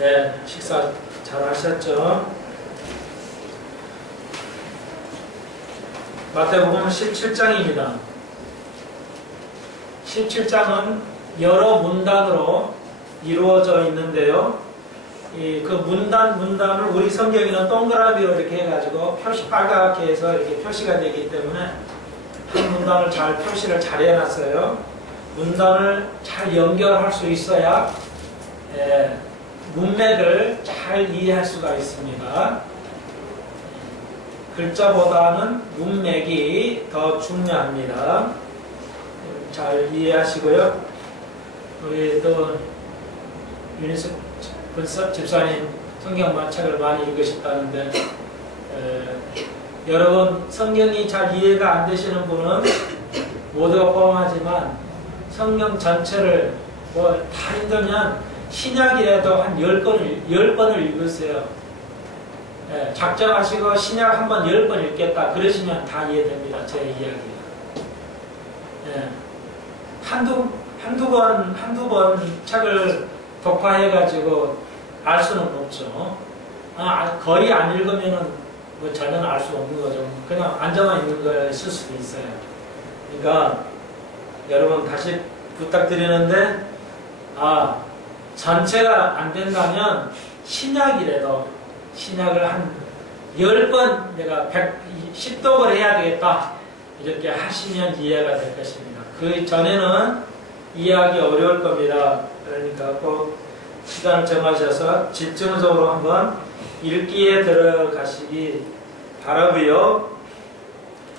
네, 식사 잘 하셨죠? 마태복음 17장입니다. 17장은 여러 문단으로 이루어져 있는데요. 그 문단을 우리 성경에는 동그라미로 이렇게 해가지고 빨갛게 해서 이렇게 표시가 되기 때문에 한 문단을 잘 표시를 잘 해놨어요. 문단을 잘 연결할 수 있어야 문맥을 잘 이해할 수가 있습니다. 글자보다는 문맥이 더 중요합니다. 잘 이해하시고요. 우리 또 윤희숙 집사님 성경 책을 많이 읽으셨다는데 여러분 성경이 잘 이해가 안 되시는 분은 모두가 포함하지만 성경 전체를 다 힘들면 신약이라도 한 10번을 읽으세요. 작정하시고 신약 한번 10번 읽겠다 그러시면 다 이해됩니다. 제 이야기. 한두 번 책을 독파해가지고 알 수는 없죠. 거의 안 읽으면은 뭐 전혀 알 수 없는 거죠. 그냥 앉아만 있는 걸 쓸 수도 있어요. 그러니까 여러분 다시 부탁드리는데 전체가 안 된다면 신약이라도 신약을 한 10번 내가 10독을 해야 되겠다 이렇게 하시면 이해가 될 것입니다. 그 전에는 이해하기 어려울 겁니다. 그러니까 꼭 시간을 정하셔서 집중적으로 한번 읽기에 들어가시기 바라고요.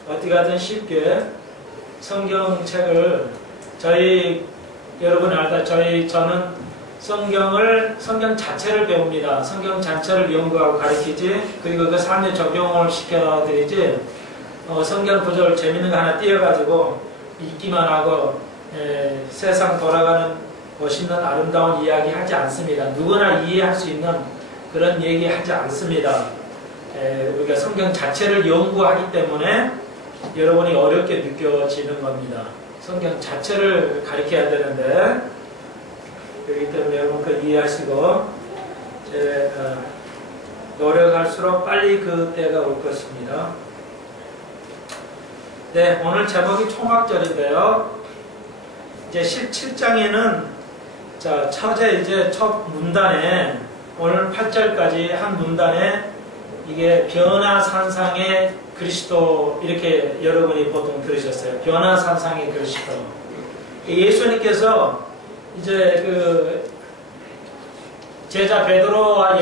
어떻게 하든 쉽게 성경책을 여러분이 저는 성경 자체를 배웁니다. 성경 자체를 연구하고 가르치지, 그리고 그 삶에 적용을 시켜드리지, 성경 구절 재밌는 거 하나 띄워가지고 읽기만 하고, 세상 돌아가는 멋있는 아름다운 이야기 하지 않습니다. 누구나 이해할 수 있는 그런 얘기 하지 않습니다. 우리가 성경 자체를 연구하기 때문에 여러분이 어렵게 느껴지는 겁니다. 성경 자체를 가르쳐야 되는데, 그렇기 때문에 여러분 그 이해하시고 노력할수록 빨리 그 때가 올 것입니다. 네, 오늘 제목이 총학절인데요. 이제 17장에는 첫 문단에 오늘 8절까지 한 문단에 이게 변화산상의 그리스도 이렇게 여러분이 보통 들으셨어요. 변화산상의 그리스도. 예수님께서 이제 그 제자 베드로와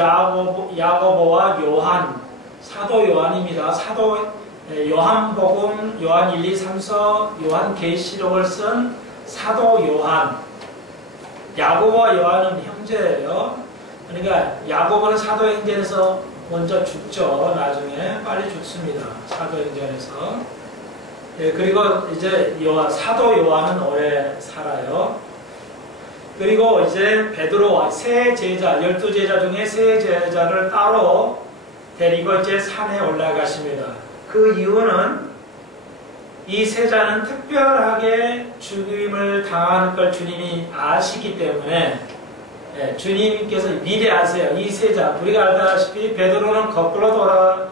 야고보와 요한, 사도 요한입니다. 사도 요한복음, 요한 1, 2, 3서, 요한계시록을 쓴 사도 요한. 야고보와 요한은 형제예요. 그러니까 야고보는 사도행전에서 먼저 죽죠. 나중에 빨리 죽습니다. 사도행전에서. 그리고 이제 사도 요한은 오래 살아요. 그리고 이제 베드로와 세 제자, 12제자 중에 세 제자를 따로 데리고 이제 산에 올라가십니다. 그 이유는 이 세자는 특별하게 죽임을 당할 걸 주님이 아시기 때문에 주님께서 미리 아세요. 이 세자, 우리가 알다시피 베드로는 거꾸로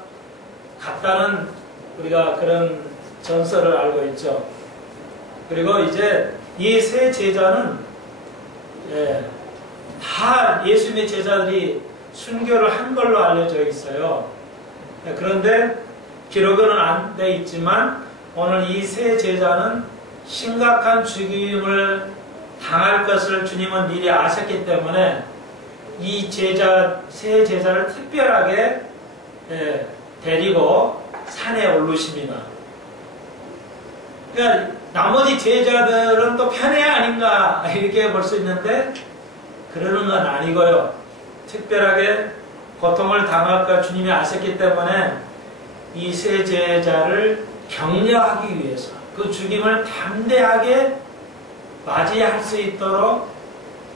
돌아갔다는 우리가 그런 전설을 알고 있죠. 그리고 이제 이 세 제자는 다 예수님의 제자들이 순교를 한 걸로 알려져 있어요. 그런데 기록은 안 돼 있지만 오늘 이 세 제자는 심각한 죽임을 당할 것을 주님은 미리 아셨기 때문에 이 세 제자를 특별하게 데리고 산에 오르십니다. 그러니까 나머지 제자들은 또 편애 아닌가 이렇게 볼 수 있는데 그러는 건 아니고요. 특별하게 고통을 당할까 주님이 아셨기 때문에 이 세 제자를 격려하기 위해서 그 죽임을 담대하게 맞이할 수 있도록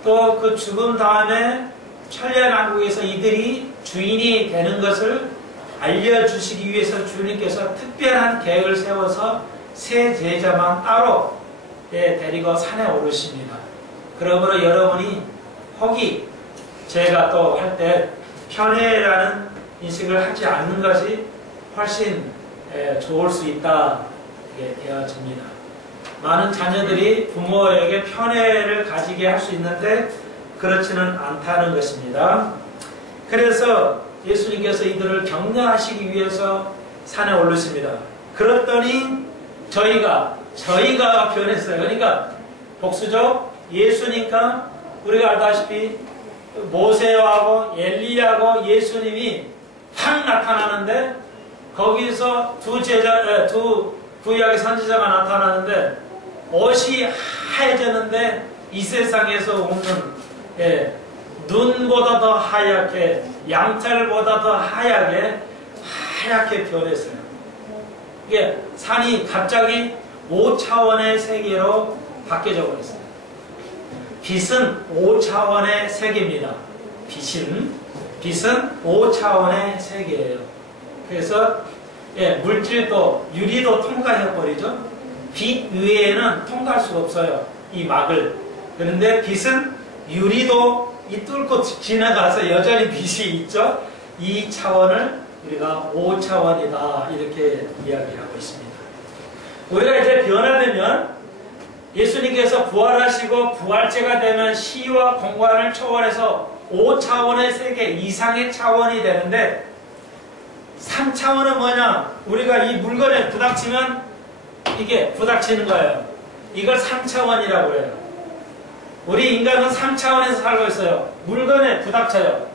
또 그 죽음 다음에 천년왕국에서 이들이 주인이 되는 것을 알려주시기 위해서 주님께서 특별한 계획을 세워서 세 제자만 따로 데리고 산에 오르십니다. 그러므로 여러분이 혹이 제가 또 할 때 편애라는 인식을 하지 않는 것이 훨씬 좋을 수 있다 이게 되어집니다. 많은 자녀들이 부모에게 편애를 가지게 할 수 있는데 그렇지는 않다는 것입니다. 그래서 예수님께서 이들을 격려하시기 위해서 산에 올르십니다. 그랬더니 저희가 변했어요. 그러니까 복수죠. 예수니까 우리가 알다시피 모세하고 엘리야하고 예수님이 확 나타나는데 거기서 두 구약의 선지자가 나타나는데 옷이 하얘졌는데 이 세상에서 오는 눈보다 더 하얗게 양털보다 더 하얗게 변했어요. 이게 산이 갑자기 5차원의 세계로 바뀌어져 버렸어요. 빛은 5차원의 세계입니다. 빛은 5차원의 세계예요. 그래서 물질도 유리도 통과해버리죠. 빛 위에는 통과할 수가 없어요. 이 막을. 그런데 빛은 유리도 뚫고 지나가서 여전히 빛이 있죠. 이 차원을 우리가 5차원이다 이렇게 이야기하고 있습니다. 우리가 이제 변화되면 예수님께서 부활하시고 부활체가 되면 시와 공간을 초월해서 5차원의 세계 이상의 차원이 되는데 3차원은 뭐냐? 우리가 이 물건에 부닥치면 이게 부닥치는 거예요. 이걸 3차원이라고 해요. 우리 인간은 3차원에서 살고 있어요. 물건에 부닥쳐요.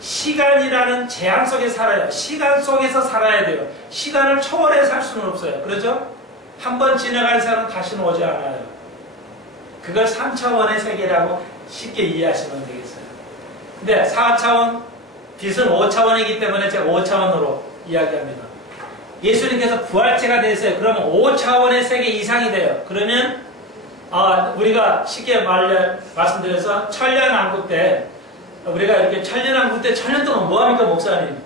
시간이라는 재앙 속에 살아요. 시간 속에서 살아야 돼요. 시간을 초월해 살 수는 없어요. 그렇죠? 한 번 지나간 사람은 다시는 오지 않아요. 그걸 3차원의 세계라고 쉽게 이해하시면 되겠어요. 근데 4차원, 빛은 5차원이기 때문에 제가 5차원으로 이야기합니다. 예수님께서 부활체가 되었어요. 그러면 5차원의 세계 이상이 돼요. 그러면 우리가 쉽게 말씀드려서 천년왕국 때 우리가 이렇게 천년왕국 때 천년 동안 뭐합니까 목사님?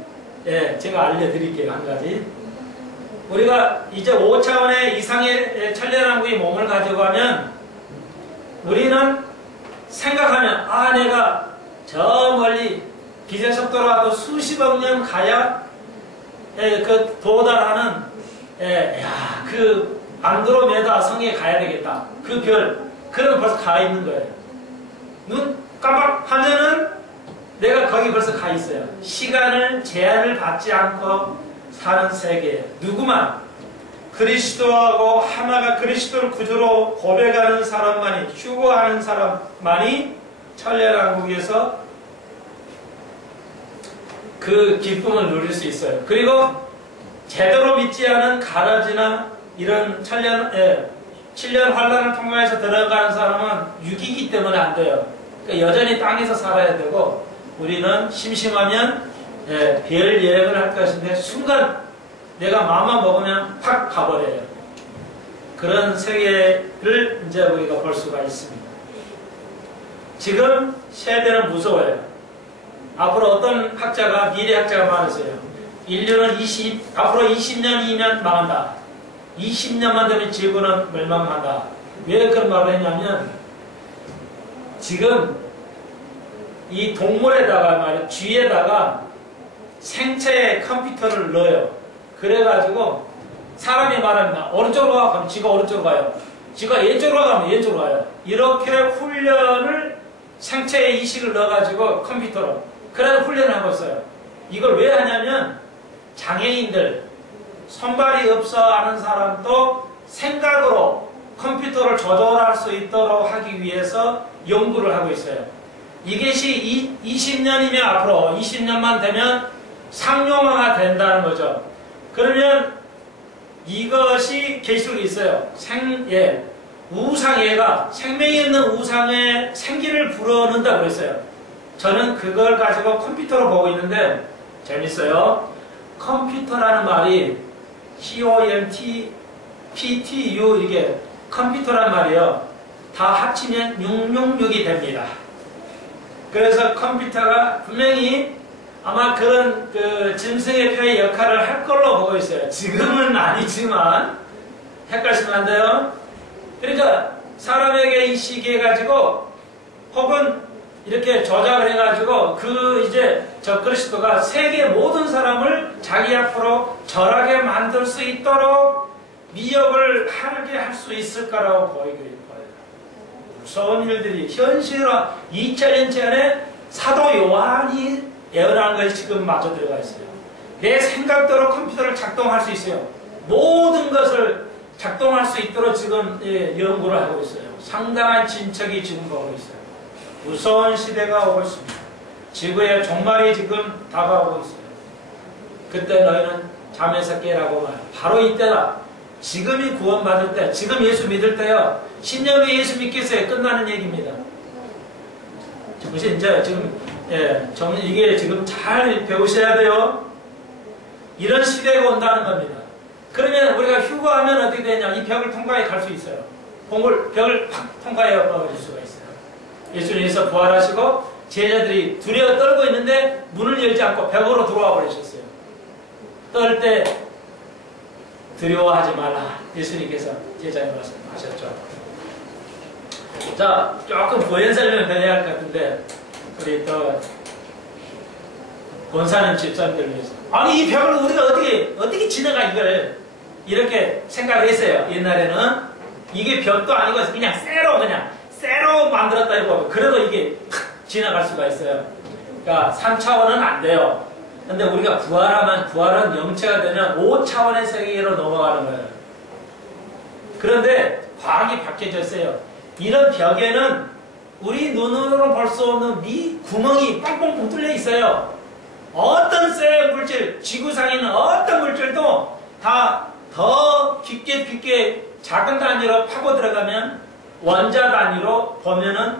제가 알려드릴게요. 한 가지. 우리가 이제 5차원의 이상의 천년왕국의 몸을 가지고 가면 우리는 생각하면 내가 저 멀리 빛의 속도로 와도 수십억 년 가야 그 도달하는 그 안드로메다 성에 가야 되겠다. 그 별. 그러면 벌써 가 있는 거예요. 눈 깜빡하면은 내가 거기 벌써 가 있어요. 시간을 제한을 받지 않고 사는 세계예요. 누구만 그리스도하고 하나가 그리스도를 구주로 고백하는 사람만이 휴거하는 사람만이 천년왕국에서 그 기쁨을 누릴 수 있어요. 그리고 제대로 믿지 않은 가라지나 이런 7년 환란을 통과해서 들어가는 사람은 육이기 때문에 안 돼요. 그러니까 여전히 땅에서 살아야 되고 우리는 심심하면 별 여행을 할 것인데 순간 내가 마음만 먹으면 팍 가버려요. 그런 세계를 이제 우리가 볼 수가 있습니다. 지금 세대는 무서워요. 앞으로 어떤 학자가 미래학자가 말했어요. 인류는 앞으로 20년이면 망한다. 20년만 되면 지구는 멸망한다. 왜 그런 말을 했냐면 지금 이 동물에다가 말이야 쥐에다가 생체 컴퓨터를 넣어요. 그래가지고 사람이 말합니다. 오른쪽으로 가 그럼 쥐가 오른쪽으로 가요. 쥐가 왼쪽으로 가면 왼쪽으로 가요. 이렇게 훈련을 생체 이식을 넣어가지고 컴퓨터로 그래서 훈련을 하고 있어요. 이걸 왜 하냐면 장애인들 손발이 없어 하는 사람도 생각으로 컴퓨터를 조절할 수 있도록 하기 위해서 연구를 하고 있어요. 이것이 20년이면 앞으로 20년만 되면 상용화가 된다는 거죠. 그러면 이것이 계시록에 있어요. 우상애가 생명이 있는 우상의 생기를 불어넣는다고 그랬어요. 저는 그걸 가지고 컴퓨터로 보고 있는데 재밌어요. 컴퓨터라는 말이 COMPTU 이게 컴퓨터란 말이에요. 다 합치면 666이 됩니다. 그래서 컴퓨터가 분명히 아마 그런 짐승의 표의 역할을 할 걸로 보고 있어요. 지금은 아니지만 헷갈리시면 안 돼요. 그러니까 사람에게 이 시기에 가지고 혹은 이렇게 조작을 해가지고 그 이제 저 그리스도가 세계 모든 사람을 자기 앞으로 절하게 만들 수 있도록 미혹을 하게 할 수 있을까라고 보이고 있어요. 무서운 일들이 현실로 2000년 전에 사도 요한이 예언한 것이 지금 마저 들어가 있어요. 내 생각대로 컴퓨터를 작동할 수 있어요. 모든 것을 작동할 수 있도록 지금 연구를 하고 있어요. 상당한 진척이 지금 오고 있어요. 무서운 시대가 오고 있습니다. 지구의 종말이 지금 다가오고 있어요. 그때 너희는 잠에서 깨라고 말해요. 바로 이때다. 지금이 구원받을 때, 지금 예수 믿을 때요. 10년 후에 예수 믿겠어요. 끝나는 얘기입니다. 이제 지금 이게 지금 잘 배우셔야 돼요. 이런 시대가 온다는 겁니다. 그러면 우리가 휴거하면 어떻게 되냐? 이 벽을 통과해 갈 수 있어요. 벽을 팍 통과해 버릴 수가 있어요. 예수님께서 부활하시고 제자들이 두려워 떨고 있는데 문을 열지 않고 벽으로 들어와 버리셨어요. 떨 때 두려워하지 말라. 예수님께서 제자에 말씀하셨죠. 자, 조금 부연 설명을 해야 할 것 같은데 우리 또 권사님 집사님들 위해서 아니 이 벽을 우리가 어떻게 지나가 이걸 이렇게 생각을 했어요. 옛날에는 이게 벽도 아니고 그냥 쇠로 만들었다 이거 그래도 이게 탁 지나갈 수가 있어요. 그러니까 3차원은 안 돼요. 근데 우리가 부활은 영체가 되면 5차원의 세계로 넘어가는 거예요. 그런데 과학이 바뀌어졌어요. 이런 벽에는 우리 눈으로 볼 수 없는 구멍이 뻥뻥 뚫려 있어요. 어떤 쇠 물질, 지구상에 있는 어떤 물질도 다 더 깊게 작은 단위로 파고 들어가면 원자 단위로 보면은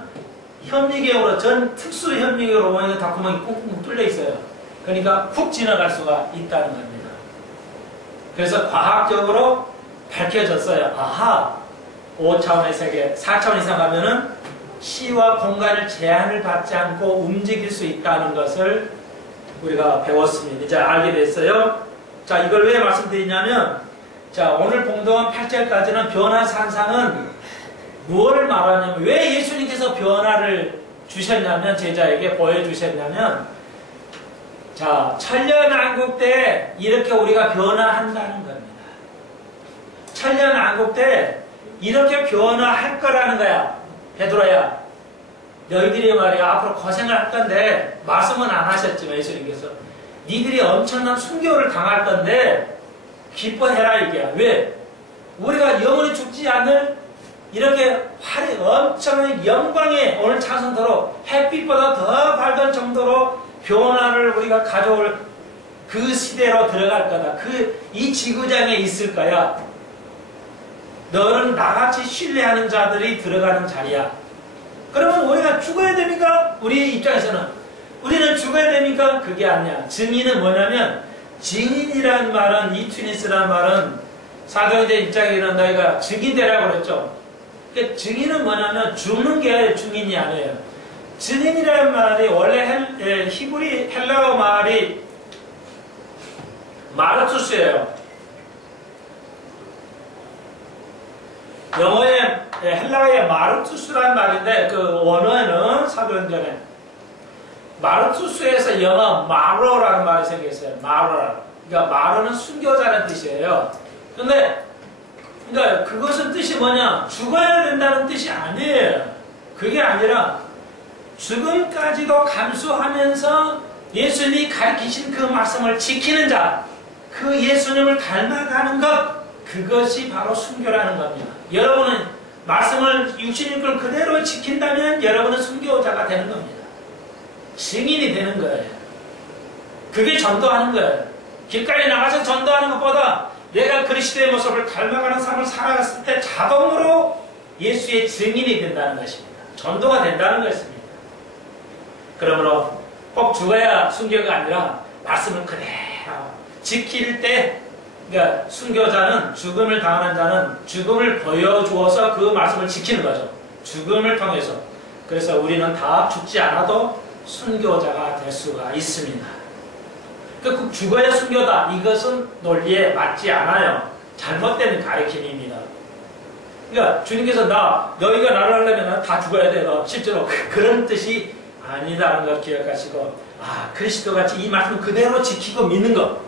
현미경으로 특수 현미경으로 보면 다 구멍이 꾹꾹 뚫려 있어요. 그러니까 훅 지나갈 수가 있다는 겁니다. 그래서 과학적으로 밝혀졌어요. 아하, 5차원의 세계, 4차원 이상 가면은 시와 공간을 제한을 받지 않고 움직일 수 있다는 것을 우리가 배웠습니다. 이제 알게 됐어요. 자, 이걸 왜 말씀드리냐면, 자, 오늘 봉독한 8절까지는 변화 산상은 무엇을 말하냐면, 왜 예수님께서 변화를 주셨냐면, 제자에게 보여주셨냐면, 자, 천년왕국 때 이렇게 우리가 변화한다는 겁니다. 천년왕국 때 이렇게 변화할 거라는 거야. 베드로야, 너희들이 말이야 앞으로 고생을 할 건데 말씀은 안 하셨지만 예수님께서 니들이 엄청난 순교를 당할 건데 기뻐해라 이게야. 왜? 우리가 영원히 죽지 않을 이렇게 엄청난 영광의 오늘 찬송도로 햇빛보다 더 밝은 정도로 변화를 우리가 가져올 그 시대로 들어갈 거다. 이 지구장에 있을 거야. 너는 나같이 신뢰하는 자들이 들어가는 자리야. 그러면 우리가 죽어야 됩니까? 우리 입장에서는 우리는 죽어야 됩니까? 그게 아니야. 증인은 뭐냐면, 증인이란 말은, 이투니스란 말은 사도행전 입장에는 너희가 증인되라고 그랬죠. 그러니까 증인은 뭐냐면 죽는 게 증인이 아니에요. 증인이라는 말이 원래 히브리 헬라어 말이 마르투스예요. 영어의 헬라어의 마르투스라는 말인데 그 원어에는 사도행전에 마르투스에서 영어 마로라는 말이 생겼어요. 마로. 그러니까 마로는 순교자라는 뜻이에요. 근데 그러니까 그것은 뜻이 뭐냐? 죽어야 된다는 뜻이 아니에요. 그게 아니라 죽음까지도 감수하면서 예수님이 가르치신 그 말씀을 지키는 자, 그 예수님을 닮아가는 것, 그것이 바로 순교라는 겁니다. 여러분은 말씀을 육신을 그대로 지킨다면 여러분은 순교자가 되는 겁니다. 증인이 되는 거예요. 그게 전도하는 거예요. 길가에 나가서 전도하는 것보다 내가 그리스도의 모습을 닮아가는 삶을 살아갔을 때 자동으로 예수의 증인이 된다는 것입니다. 전도가 된다는 것입니다. 그러므로 꼭 죽어야 순교가 아니라 말씀을 그대로 지킬 때, 그러니까 순교자는, 죽음을 당하는 자는 죽음을 보여주어서 그 말씀을 지키는 거죠. 죽음을 통해서. 그래서 우리는 다 죽지 않아도 순교자가 될 수가 있습니다. 그 죽어야 순교다. 이것은 논리에 맞지 않아요. 잘못된 가르침입니다. 그러니까 주님께서 너희가 나를 하려면 다 죽어야 돼. 너 실제로 그런 뜻이 아니다라는 걸 기억하시고, 그리스도같이 이 말씀 그대로 지키고 믿는 것,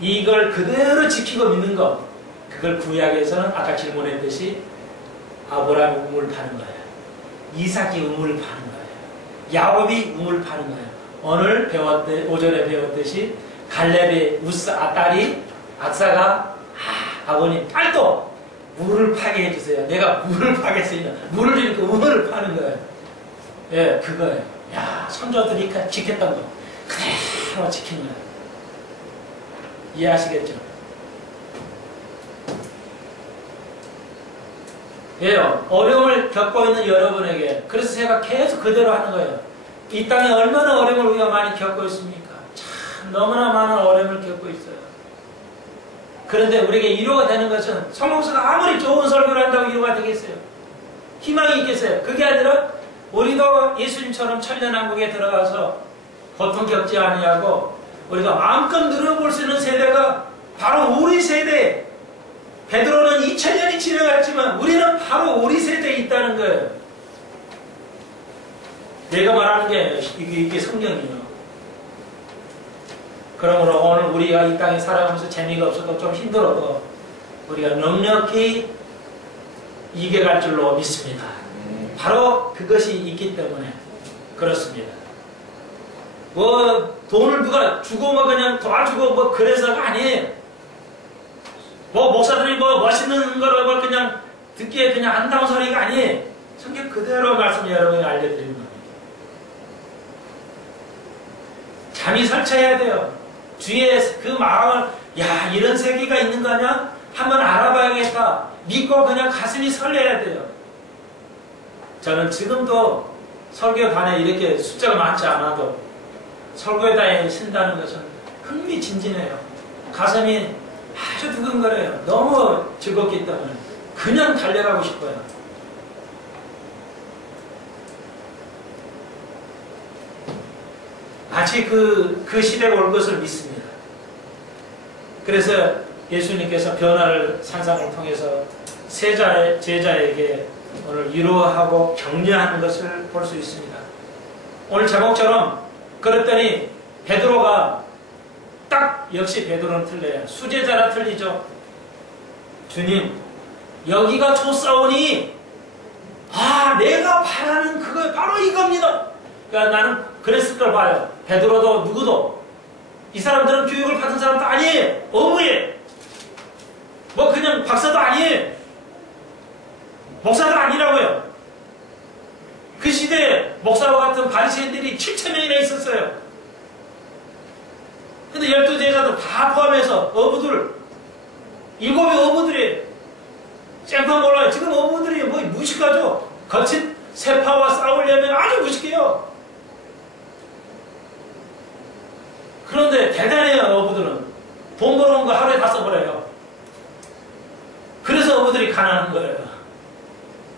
이걸 그대로 지키고 믿는 것, 그걸 구약에서는 아까 질문했듯이 아브라함이 우물을 파는 거예요. 이삭이 우물을 파는 거예요. 야곱이 우물을 파는 거예요. 오늘 오전에 배웠듯이 갈렙의 딸이 악사가 아버님 딸도 물을 파게 해주세요. 내가 물을 파겠으니까 물을 주니까 우물을 파는 거예요. 예, 그거예요. 야, 선조들이 지켰던 거 그대로 지킨 거예요. 이해하시겠죠? 왜요? 어려움을 겪고 있는 여러분에게, 그래서 제가 계속 그대로 하는 거예요. 이 땅에 얼마나 어려움을 우리가 많이 겪고 있습니까? 참 너무나 많은 어려움을 겪고 있어요. 그런데 우리에게 위로가 되는 것은 성공서가 아무리 좋은 설교를 한다고 위로가 되겠어요? 희망이 있겠어요? 그게 아니라 우리도 예수님처럼 천년왕국에 들어가서 고통 겪지 아니하고 우리가 마음껏 누려볼 수 있는 세대가 바로 우리 세대. 베드로는 2000년이 지나갔지만 우리는 바로 우리 세대에 있다는 거예요. 내가 말하는 게 이게 성경이에요. 그러므로 오늘 우리가 이 땅에 살아가면서 재미가 없어도 좀 힘들어도 우리가 넉넉히 이겨갈 줄로 믿습니다. 바로 그것이 있기 때문에 그렇습니다. 뭐 돈을 누가 주고 뭐 그냥 도와주고 뭐 그래서가 아니에요. 뭐 목사들이 뭐 멋있는 거를 뭐 그냥 듣기에 그냥 안다운 소리가 아니에요. 성경 그대로 말씀 여러분이 알려드리는 겁니다. 잠이 설쳐야 돼요. 주위에 그 마음을, 야, 이런 세계가 있는 거냐? 한번 알아봐야겠다. 믿고 그냥 가슴이 설레야 돼요. 저는 지금도 설교단에 이렇게 숫자가 많지 않아도 설교단에 신다는 것은 흥미진진해요. 가슴이 아주 두근거려요. 너무 즐겁기 때문에 그냥 달려가고 싶어요. 마치 그 시대가 올 것을 믿습니다. 그래서 예수님께서 변화를 산상을 통해서 제자에게 오늘 위로하고 격려하는 것을 볼 수 있습니다. 오늘 제목처럼 그랬더니 베드로가 딱 역시 베드로는 틀려요. 수제자라 틀리죠. 주님, 여기가 좋사오니 내가 바라는 그거 바로 이겁니다. 그러니까 나는 그랬을 걸 봐요. 베드로도 누구도 이 사람들은 교육을 받은 사람도 아니에요. 어부예요. 뭐 그냥 박사도 아니에요. 목사도 아니라고요. 그 시대에 목사와 같은 바리새인들이 7,000명이나 있었어요. 근데 12제자들 다 포함해서 어부들 7이 어부들이에요. 쌩판 몰라요. 지금 어부들이 뭐 무식하죠. 거친 세파와 싸우려면 아주 무식해요. 그런데 대단해요. 어부들은 돈 벌어온 거 하루에 다 써버려요. 그래서 어부들이 가난한 거예요.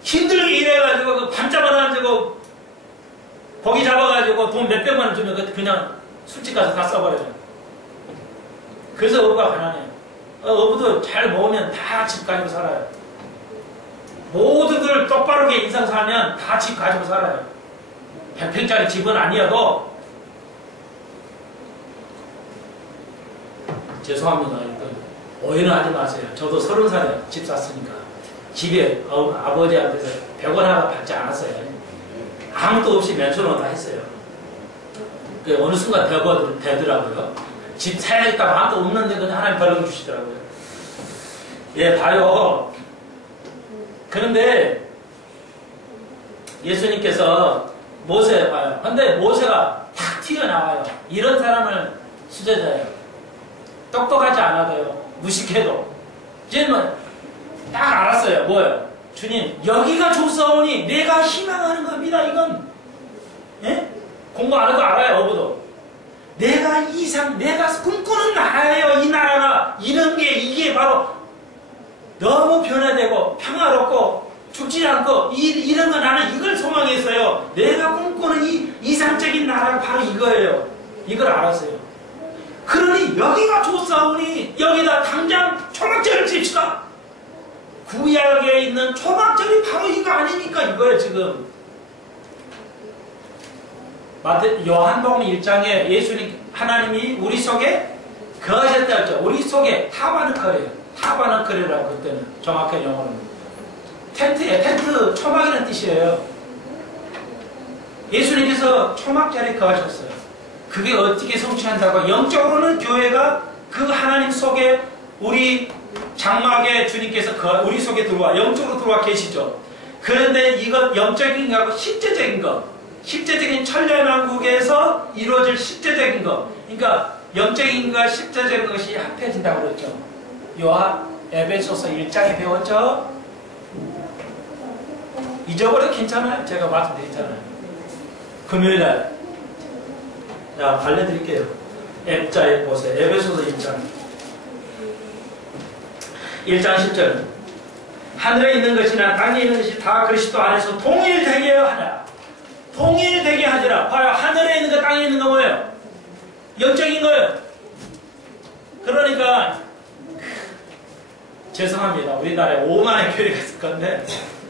힘들게 일해가지고 그 밤잠을 안 자고 고기 잡아가지고 돈 몇백만 원 주면 그냥 술집 가서 다 써버려요. 그래서 어부가 가난해요. 어부도 잘 모으면 다 집 가지고 살아요. 모두들 똑바르게 인상 살면 다 집 가지고 살아요. 100평짜리 집은 아니어도. 죄송합니다. 오해는 하지 마세요. 저도 30살에 집 샀으니까 집에 아버지한테서 100원 하나 받지 않았어요. 아무도 없이 맨손으로 다 했어요. 어느 순간 되더라고요. 집 사야겠다 아무도 없는데 그냥 하나님 벌금 주시더라고요. 예, 봐요. 그런데 예수님께서 모세 봐요. 근데 모세가 탁 튀어나와요. 이런 사람을 수제자예요. 똑똑하지 않아도요. 무식해도. 이제는 딱 알았어요. 뭐예요? 주님, 여기가 좋사오니 내가 희망하는 겁니다. 이건. 예? 공부 안 해도 알아요. 어부도. 내가 꿈꾸는 나라예요. 이 나라가. 이런 게, 이게 바로 너무 변화되고 평화롭고 죽지 않고 이런 거 나는 이걸 소망했어요. 내가 꿈꾸는 이 이상적인 나라가 바로 이거예요. 이걸 알았어요. 그러니 여기가 좋사오니 여기다 당장 초막절을 칩시다. 구약에 있는 초막절이 바로 이거 아닙니까? 이거예요 지금. 요한복음 1장에 예수님 하나님이 우리 속에 거하셨다 했죠. 우리 속에 타바너클이에요. 타바너클이라고 그때는 정확한 영어로는 텐트에 텐트 초막이라는 뜻이에요. 예수님께서 초막 자리에 거하셨어요. 그게 어떻게 성취한다고? 영적으로는 교회가 그 하나님 속에 우리 장막에 주님께서 우리 속에 들어와 영적으로 들어와 계시죠. 그런데 이건 영적인 거하고 실제적인 거, 실제적인 천년왕국에서 이루어질 실제적인 거, 그러니까 영적인 것과 실제적인 것이 합해진다고 그랬죠. 에베소서 1장에 배웠죠. 잊어버려도 괜찮아요. 제가 말씀드렸잖아요. 금요일날 자 알려드릴게요. M자에 보세요. 에베소서 1장 1장 10절 하늘에 있는 것이나 땅에 있는 것이 다 그리스도 안에서 통일되게 하라. 통일되게 하지라. 봐요. 하늘에 있는 거 땅에 있는 거 뭐예요? 영적인 거예요. 그러니까 죄송합니다. 우리나라에 5만의 교회가 있을 건데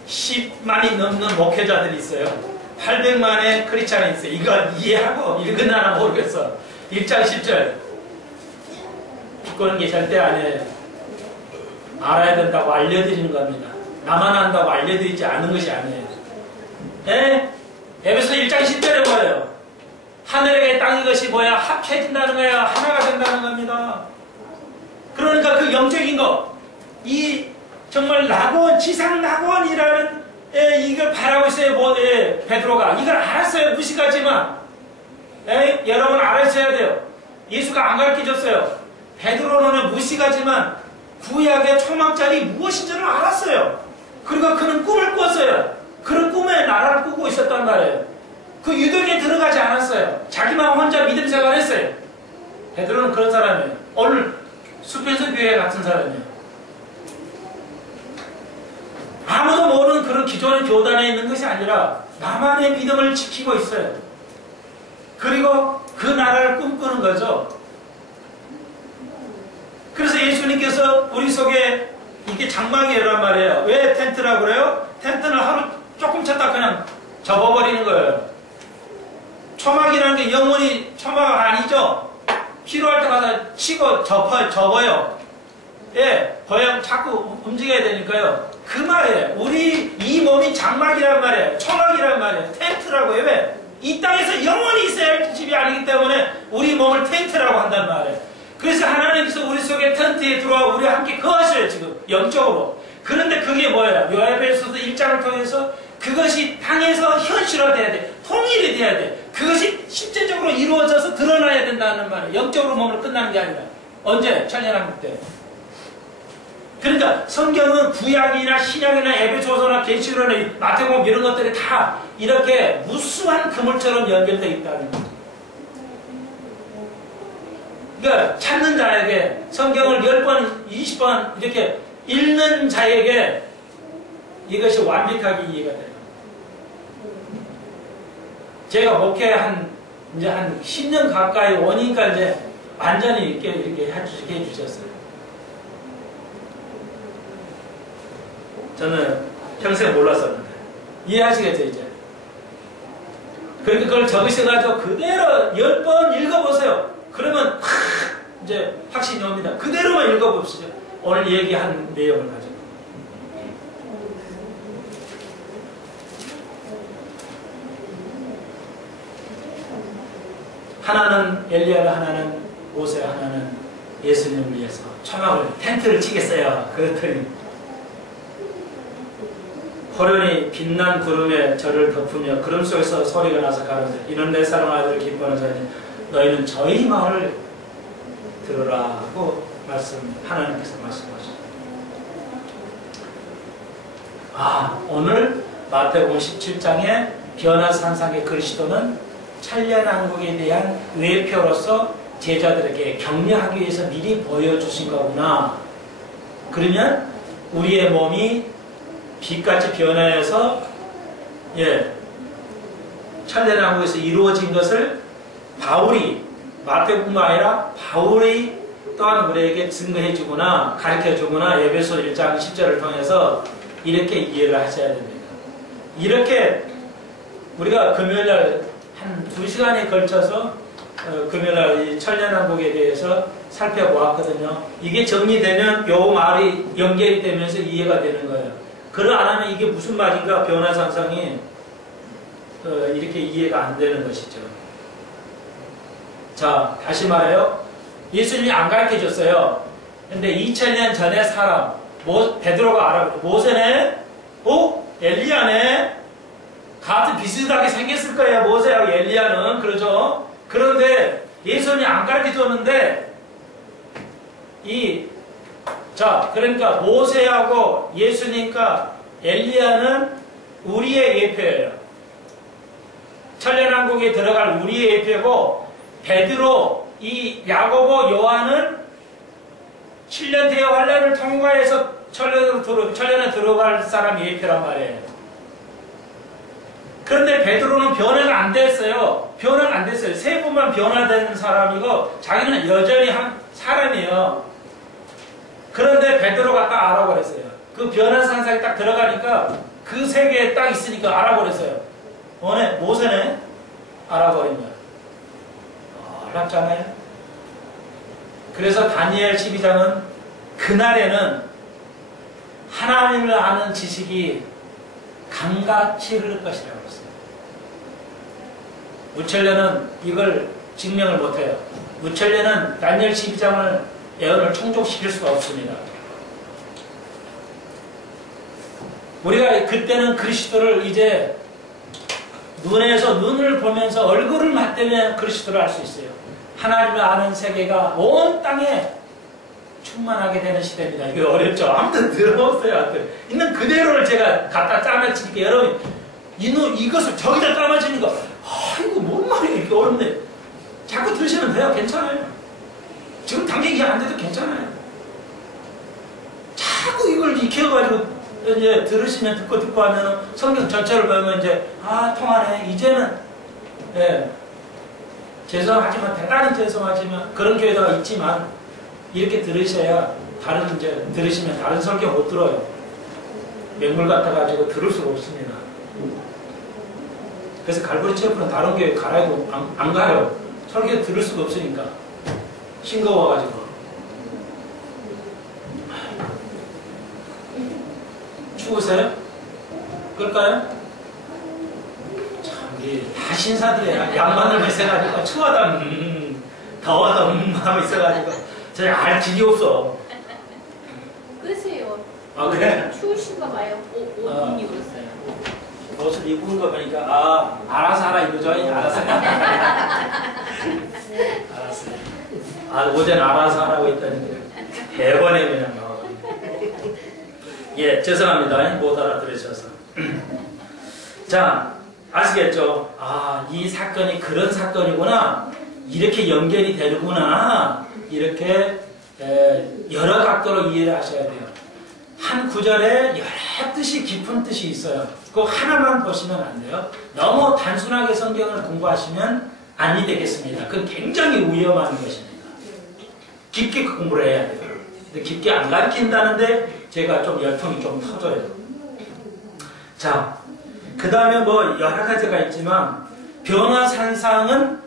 10만이 넘는 목회자들이 있어요. 800만의 크리스찬이 있어요. 이거 이해하고 읽으나 모르겠어. 1장 10절 비꼬는 게 절대 아니에요. 알아야 된다고 알려드리는 겁니다. 나만 안다고 알려드리지 않은 것이 아니에요. 예? 에베소 1장 10절에 뭐예요? 하늘에 땅인 것이 뭐야? 합해진다는 거야. 하나가 된다는 겁니다. 그러니까 그 영적인 거, 이 정말 낙원, 지상 낙원이라는 이걸 바라고 있어요. 베드로가 이걸 알았어요. 무식하지만 여러분 알아셔야 돼요. 예수가 안 가르쳐줬어요. 베드로는 무식하지만 구약의 초막자리 무엇인 줄을 알았어요. 그리고 그는 꿈을 꿨어요. 그런 꿈에 나라를 꾸고 있었단 말이에요. 그 유대교에 들어가지 않았어요. 자기만 혼자 믿음 생활했어요. 베드로는 그런 사람이에요. 오늘 수편서 교회 같은 사람이에요. 아무도 모르는 그런 기존의 교단에 있는 것이 아니라 나만의 믿음을 지키고 있어요. 그리고 그 나라를 꿈꾸는 거죠. 그래서 예수님께서 우리 속에 이게 장막이란 말이에요. 왜 텐트라고 그래요? 텐트는 하루 조금 쳤다 그냥 접어버리는 거예요. 초막이라는 게 영원히 초막 아니죠? 필요할 때마다 치고 접어요. 예, 거양 자꾸 움직여야 되니까요. 그 말이에요. 우리 이 몸이 장막이란 말이에요. 초막이란 말이에요. 텐트라고 해요. 왜? 이 땅에서 영원히 있어야 할 집이 아니기 때문에 우리 몸을 텐트라고 한단 말이에요. 그래서 하나님께서 우리 속에 텐트에 들어와 우리와 함께 거하셔요. 지금 영적으로. 그런데 그게 뭐예요? 요에베소서 1장을 통해서 그것이 땅에서 현실화돼야 돼. 통일이 돼야 돼. 그것이 실제적으로 이루어져서 드러나야 된다는 말이에요. 영적으로 몸을 끝나는 게 아니라. 언제? 천년왕국 때. 그러니까 성경은 구약이나 신약이나 에베소서나 계시록이나 마태복음 이런 것들이 다 이렇게 무수한 그물처럼 연결되어 있다는 거예요. 그러니까 찾는 자에게 성경을 10번, 20번 이렇게 읽는 자에게 이것이 완벽하게 이해가 돼요. 제가 목회 이제 한 10년 가까이 오니까 이제 완전히 이렇게 해주셨어요. 저는 평생 몰랐었는데. 이해하시겠죠, 이제? 그러니까 그걸 적으셔가지고 그대로 10번 읽어보세요. 그러면 이제 확신이 옵니다. 그대로만 읽어봅시다. 오늘 얘기한 내용을 가지고. 하나는 엘리야를, 하나는 모세, 하나는 예수님을 위해서 초막을 텐트를 치겠어요. 그랬더니 호련히 빛난 구름에 저를 덮으며 구름 속에서 소리가 나서 가로되 이는 내 사랑하는 아들을 기뻐하는 자니 너희는 저희 말을 들으라 하고 하나님께서 말씀하셨습니다. 오늘 마태복음 17장에 변화산상의 그리스도는 천년왕국에 대한 외표로서 제자들에게 격려하기 위해서 미리 보여주신 거구나. 그러면 우리의 몸이 빛같이 변화해서 천년왕국에서 이루어진 것을 바울이 마태복음뿐만 아니라 바울이 또한 우리에게 증거해 주거나 가르쳐 주거나 에베소 1장 10절을 통해서 이렇게 이해를 하셔야 됩니다. 이렇게 우리가 금요일날 한 2시간에 걸쳐서 금요일날 이 천년왕국에 대해서 살펴보았거든요. 이게 정리되면 요 말이 연결이 되면서 이해가 되는 거예요. 그걸 안 하면 이게 무슨 말인가 변화산상이 이렇게 이해가 안 되는 것이죠. 자, 다시 말해요. 예수님이 안 가르쳐 줬어요. 근데 2000년 전에 사람, 베드로가 알아보죠. 모세네? 엘리야네? 같은 비슷하게 생겼을 거예요. 모세하고 엘리야는. 그러죠? 그런데 예수님이 안 가르쳐 줬는데, 그러니까 모세하고 예수님과 엘리야는 우리의 예표예요. 천년왕국에 들어갈 우리의 예표고, 베드로, 이 야고보, 요한은 7년 대의 환란을 통과해서 천년에 들어갈 사람 예표란 말이에요. 그런데 베드로는 변화가 안 됐어요. 변화가 안 됐어요. 세 번만 변화된 사람이고 자기는 여전히 한 사람이에요. 그런데 베드로가 딱 알아버렸어요. 그 변화 상상에 딱 들어가니까 그 세계에 딱 있으니까 알아버렸어요. 모세네? 알아버린 거야. 놀랍잖아요. 그래서 다니엘 12장은 그날에는 하나님을 아는 지식이 강같이 흐를 것이라고 했어요. 무천년은 이걸 증명을 못해요. 무천년은 다니엘 12장을 예언을 충족시킬 수가 없습니다. 우리가 그때는 그리스도를 이제 눈에서 눈을 보면서 얼굴을 맞대면 그리스도를 알 수 있어요. 하나님을 아는 세계가 온 땅에 충만하게 되는 시대입니다. 이게 어렵죠? 아무튼 들어보세요. 있는 그대로를 제가 갖다 짜맞히니까 여러분 이것을 저기다 짜맞히니까 이거 뭔 말이야 이렇게 어렵네. 자꾸 들으시면 돼요. 괜찮아요. 지금 당장 이해 안 돼도 괜찮아요. 자꾸 이걸 익혀가지고 이제 들으시면 듣고 하면 성경 전체를 보면 이제 통하네. 이제는 죄송하지만 대단히 죄송하지만 그런 교회가 있지만 이렇게 들으셔야 들으시면 다른 설교 못 들어요. 맹물 같아가지고 들을 수가 없습니다. 그래서 갈보리 체프는 다른 교회 가라고 안 가요. 설교 들을 수가 없으니까 싱거워가지고. 추우세요? 끌까요? 참, 우리 다 신사들이야. 양반들 있어가지고, 추워다, 더워다, 하고 있어가지고, 저희 알 길이 없어. 끄세요. 그래? 추우신가 봐요. 옷 입으셨어요. 옷을 입은 거 보니까, 알아서 하라 이거죠? 알아서. 알았어요. 어제는 알아서 하라고 했다니까. 대번에 그냥 나와. 죄송합니다. 못 알아들으셔서. 자, 아시겠죠? 이 사건이 그런 사건이구나. 이렇게 연결이 되는구나. 이렇게 여러 각도로 이해를 하셔야 돼요. 한 구절에 여러 뜻이 깊은 뜻이 있어요. 그거 하나만 보시면 안 돼요. 너무 단순하게 성경을 공부하시면 아니 되겠습니다. 그건 굉장히 위험한 것입니다. 깊게 공부를 해야 돼요. 근데 깊게 안 가르친다는데 제가 좀 열통이 좀 터져요. 자, 그 다음에 여러 가지가 있지만 변화산상에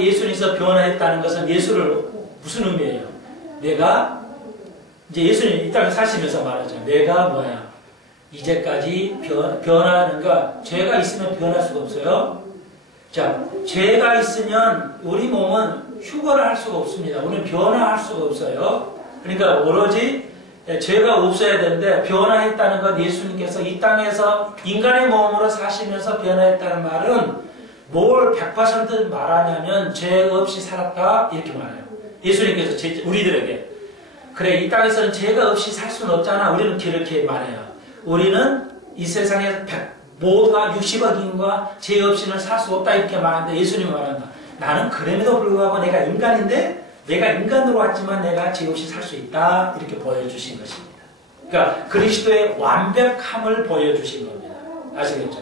예수님께서 변화했다는 것은 예수를 무슨 의미예요? 내가 이제 예수님 이 땅에 사시면서 말하죠. 내가 뭐야? 이제까지 변하는 거 죄가 있으면 변할 수가 없어요. 자, 죄가 있으면 우리 몸은 휴거를 할 수가 없습니다. 우리는 변화할 수가 없어요. 그러니까 오로지 죄가 없어야 되는데 변화했다는 건 예수님께서 이 땅에서 인간의 몸으로 사시면서 변화했다는 말은 뭘 100% 말하냐면 죄 없이 살았다 이렇게 말해요. 예수님께서 우리들에게 그래 이 땅에서는 죄가 없이 살 수는 없잖아. 우리는 그렇게 말해요. 우리는 이 세상에서 모두가 60억 인과 죄 없이는 살 수 없다 이렇게 말하는데 예수님이 말한다. 나는 그럼에도 불구하고 내가 인간인데 내가 인간으로 왔지만 내가 죄 없이 살 수 있다 이렇게 보여주신 것입니다. 그러니까 그리스도의 완벽함을 보여주신 겁니다. 아시겠죠?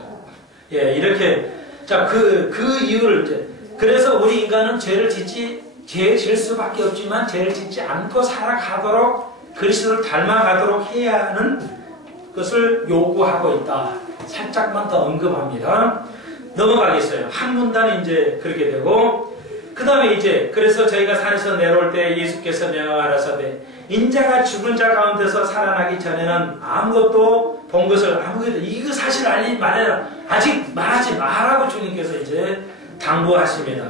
이렇게 자 그 이유를 이제 그래서 우리 인간은 죄 지을 수밖에 없지만 죄를 짓지 않고 살아가도록 그리스도를 닮아가도록 해야 하는 것을 요구하고 있다. 살짝만 더 언급합니다. 넘어가겠어요. 한 문단이 이제 그렇게 되고, 그 다음에 이제, 그래서 저희가 산에서 내려올 때 예수께서 명하라사대, 인자가 죽은 자 가운데서 살아나기 전에는 아무것도 본 것을 아무것도, 이거 사실 말해라. 아직 말하지 말라고 주님께서 이제 당부하십니다.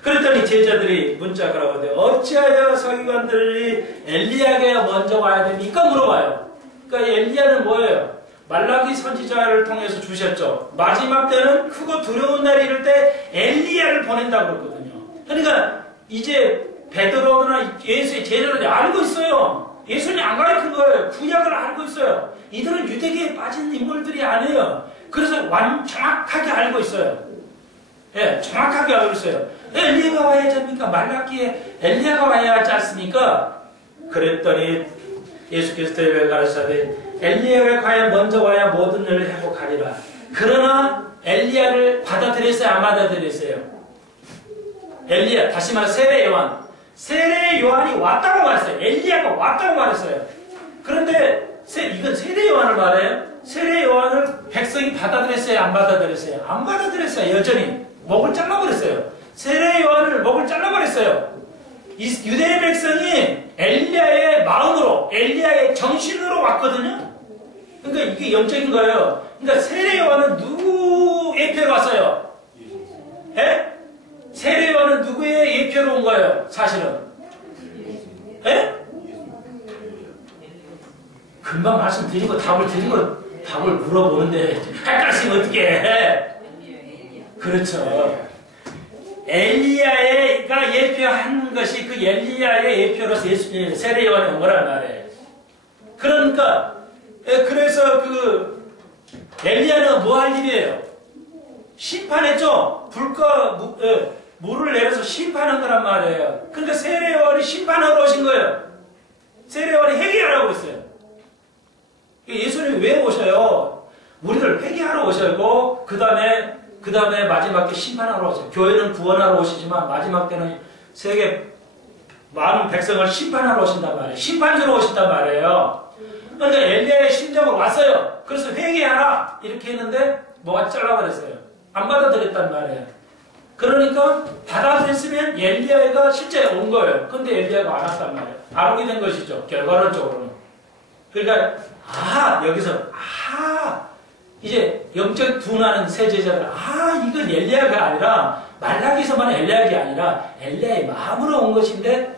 그랬더니 제자들이 문자가 오는데, 어찌하여 서기관들이 엘리야가 먼저 와야 됩니까? 물어봐요. 그러니까 엘리야는 뭐예요? 말라기 선지자를 통해서 주셨죠. 마지막 때는 크고 두려운 날이 이를 때 엘리야를 보낸다고 그랬거든요. 그러니까 이제 베드로나 예수의 제자들이 알고 있어요. 예수님이 안 가르친 거예요. 구약을 알고 있어요. 이들은 유대계에 빠진 인물들이 아니에요. 그래서 정확하게 알고 있어요. 예, 정확하게 알고 있어야 엘리야가 와야 됩니까? 말라기에 엘리야가 와야 하지 않습니까? 그랬더니 예수께서 대답해 가르치되 엘리야가 과연 먼저 와야 모든 일을 회복하리라. 그러나 엘리야를 받아들였어요? 안 받아들였어요? 엘리야, 다시 말해 세례 요한. 세례 요한이 왔다고 말했어요. 엘리야가 왔다고 말했어요. 그런데 이건 세례 요한을 말해요. 세례 요한을 백성이 받아들였어요? 안 받아들였어요? 안 받아들였어요. 여전히 목을 잘라버렸어요. 세례 요한을 목을 잘라버렸어요. 유대 백성이 엘리야의 마음으로, 엘리야의 정신으로 왔거든요. 그러니까 이게 영적인 거예요. 그러니까 세례 요한은 누구 예표로 왔어요? 예? 세례 요한은 누구의 예표로 온 거예요? 사실은. 예? 금방 말씀드리고 답을 물어보는데 헷갈리시면 어떻게 해? 그렇죠. 엘리야가 예표한 것이 그 엘리야의 예표로서 예수님 세례 요한이 온 거란 말이에요. 그러니까 그래서 그 엘리야는 뭐 할 일이에요? 심판했죠. 불과 물을 내려서 심판한 거란 말이에요. 그러니까 세례 요한이 심판하러 오신 거예요. 세례 요한이 회개하라고 했어요. 예수님이 왜 오셔요? 우리를 회개하러 오시고 그 다음에 마지막 때 심판하러 오세요. 교회는 구원하러 오시지만 마지막 때는 세계 많은 백성을 심판하러 오신단 말이에요. 심판주로 오신단 말이에요. 그러니까 엘리야의 심정으로 왔어요. 그래서 회개하라 이렇게 했는데 뭐가 잘라버렸어요. 안 받아들였단 말이에요. 그러니까 받아들였으면 엘리야가 실제 온 거예요. 근데 엘리야가 안 왔단 말이에요. 안 오게 된 것이죠. 결과론적으로는. 그러니까 여기서 이제 영적 둔하는 새 제자들 이건 엘리야가 아니라 말라기서만 엘리야가 아니라 엘리야의 마음으로 온 것인데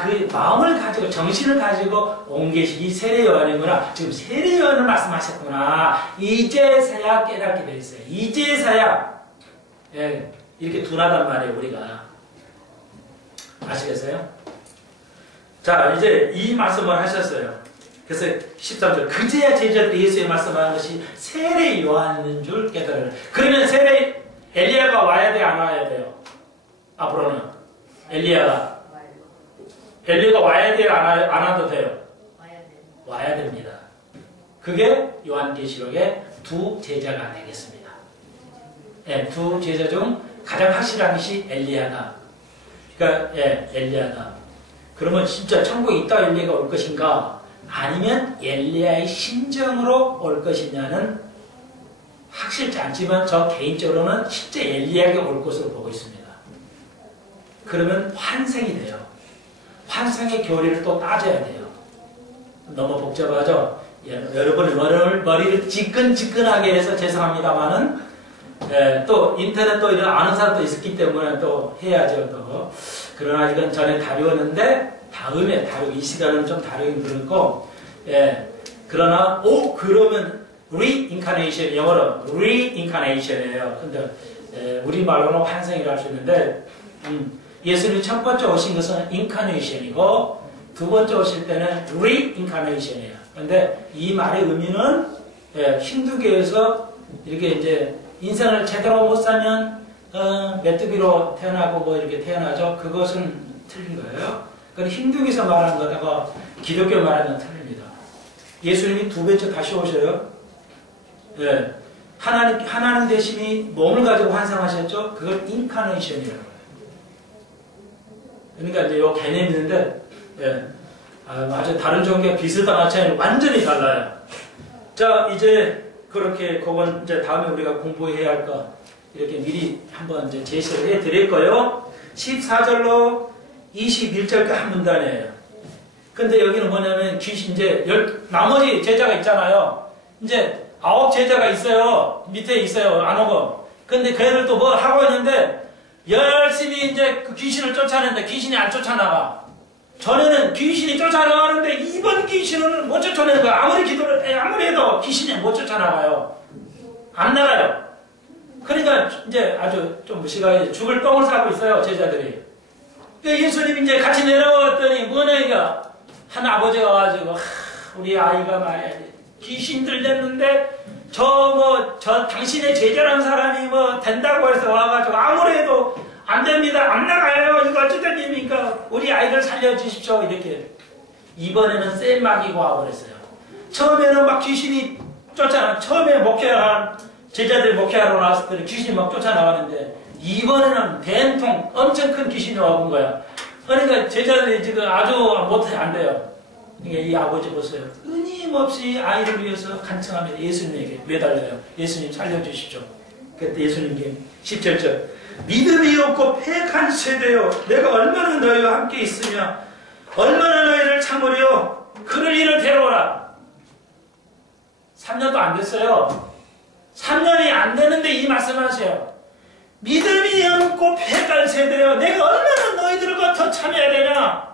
그 마음을 가지고 정신을 가지고 온 것이 이 세례 요한이구나. 지금 세례 요한을 말씀하셨구나. 이제서야 깨닫게 돼 있어요. 이제서야 이렇게 둔하단 말이에요. 우리가 아시겠어요? 자 이제 이 말씀을 하셨어요. 그래서 13절 그제야 제자들이 예수의 말씀하는 것이 세례 요한인 줄 깨달아요. 그러면 엘리야가 와야 돼요? 안 와야 돼요? 앞으로는 엘리야가 와야 돼요? 안 와도 돼요? 와야 됩니다. 그게 요한계시록의 두 제자가 되겠습니다. 두 제자 중 가장 확실한 것이 엘리야다. 그러니까 엘리야다. 그러면 진짜 천국에 있다 엘리야가 올 것인가? 아니면 엘리야의 심정으로 올 것이냐는 확실치 않지만 저 개인적으로는 실제 엘리야가 올 것으로 보고 있습니다. 그러면 환생이 돼요. 환생의 교리를 또 따져야 돼요. 너무 복잡하죠? 여러분의 머리를 지끈지끈하게 해서 죄송합니다만은 또 인터넷 또 이런 아는 사람도 있었기 때문에 또 해야죠. 또. 그러나 이건 전에 다루었는데 다음에 이 시간은 좀 다루긴 그렇고, 그러나, 그러면, reincarnation, 영어로 reincarnation이에요. 근데, 우리말로는 환생이라고 할 수 있는데, 예수님이 첫 번째 오신 것은 incarnation이고, 두 번째 오실 때는 reincarnation이에요. 근데 이 말의 의미는, 힌두교에서 이렇게 이제, 인생을 제대로 못 살면, 메뚜기로 태어나고 뭐 이렇게 태어나죠. 그것은 틀린 거예요. 그건 힌두교에서 말하는 거다가 기독교 말하는 건 틀립니다. 예수님이 두 번째 다시 오셔요. 하나님 대신이 몸을 가지고 환생하셨죠. 그걸 인카네이션이라고 해요. 그러니까 이제 이 개념이 있는데, 아주 다른 종교가 비슷한 차이는 완전히 달라요. 자, 이제 그렇게 그건 이제 다음에 우리가 공부해야 할 거. 이렇게 미리 한번 이제 제시를 해드렸고요. 14절로 21절까지 한 문단이에요. 근데 여기는 뭐냐면 귀신 이제 나머지 제자가 있잖아요. 이제 9 제자가 있어요. 밑에 있어요. 안 오고. 근데 걔들도 뭐 하고 있는데 열심히 이제 그 귀신을 쫓아내는데 귀신이 안 쫓아나가. 전에는 귀신이 쫓아나가는데 이번 귀신은 못 쫓아내는 거야. 아무리 해도 귀신이 못 쫓아나가요. 안 나가요. 그러니까 이제 아주 좀 무시가 죽을 똥을 싸고 있어요. 제자들이. 그 예수님이 이제 같이 내려왔더니 뭐냐 이거 한 아버지가 와가지고 우리 아이가 말이야 귀신 들렸는데 저 당신의 제자라는 사람이 뭐 된다고 해서 와가지고 아무리 해도 안 됩니다. 안 나가요. 이거 어쨌든 일입니까? 우리 아이를 살려주십시오. 이렇게. 이번에는 쎄막이고 와버렸어요. 처음에는 막 귀신이 처음에 제자들 목회하러 나왔을 때는 귀신이 막 쫓아나가는데 이번에는 된통 엄청 큰 귀신이 와본 거야. 그러니까 제자들이 지금 아주 못해 안 돼요. 그러니까 이 아버지 보세요. 끊임없이 아이를 위해서 간청하면서 예수님에게 매달려요. 예수님 살려주십시오. 그때 예수님께 17절 믿음이 없고 패역한 세대요. 내가 얼마나 너희와 함께 있으며 얼마나 너희를 참으려 그럴 일을 데려오라. 3년도 안 됐어요. 3년이 안 되는데 이 말씀하세요. 믿음이 없고 패역한 세대요. 내가 얼마나 너희들과 더 참여해야 되냐.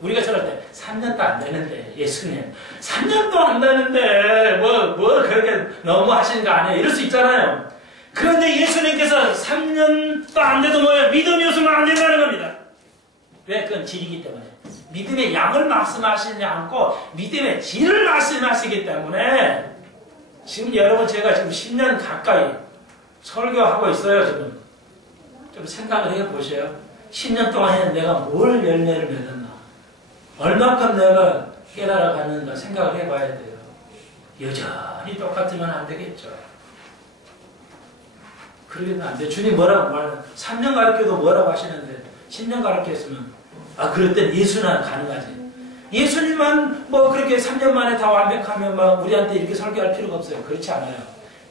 우리가 저럴 때 3년도 안 되는데 예수님 3년도 안 되는데 뭐 그렇게 너무 하시는 거 아니에요. 이럴 수 있잖아요. 그런데 예수님께서 3년도 안 돼도 뭐예요? 믿음이 없으면 안 된다는 겁니다. 왜? 그건 질이기 때문에. 믿음의 양을 말씀하시지 않고 믿음의 질을 말씀하시기 때문에 지금 여러분 제가 지금 10년 가까이 설교하고 있어요. 지금 좀 생각을 해보세요. 10년 동안에 내가 뭘 열매를 맺었나? 얼마큼 내가 깨달아가는가 생각을 해봐야 돼요. 여전히 똑같으면 안 되겠죠. 그러게는 안 돼. 주님 뭐라고 말해? 3년 가르쳐도 뭐라고 하시는데 10년 가르쳤으면 그럴 땐 예수나 가능하지. 예수님만 뭐 그렇게 3년 만에 다 완벽하면 막 우리한테 이렇게 설교할 필요가 없어요. 그렇지 않아요.